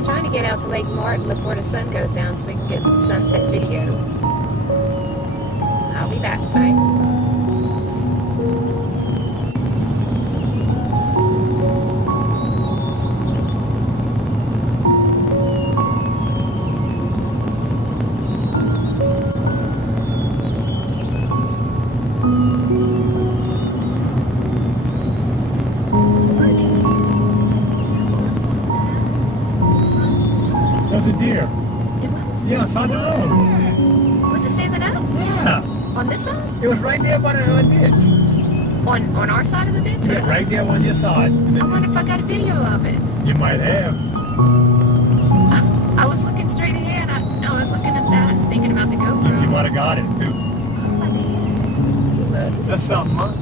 We're trying to get out to Lake Martin before the sun goes down so we can get some sunset video. I'll be back. Bye. There's a deer. It was? Yeah, side the road. Was it standing up? Yeah. On this side? It was right there by the ditch. On our side of the ditch? Yeah, right there on your side. I wonder if I got a video of it. You might have. I was looking straight ahead. I was looking at that and thinking about the GoPro. You might have got it too. Oh, I did. You look. That's something, huh?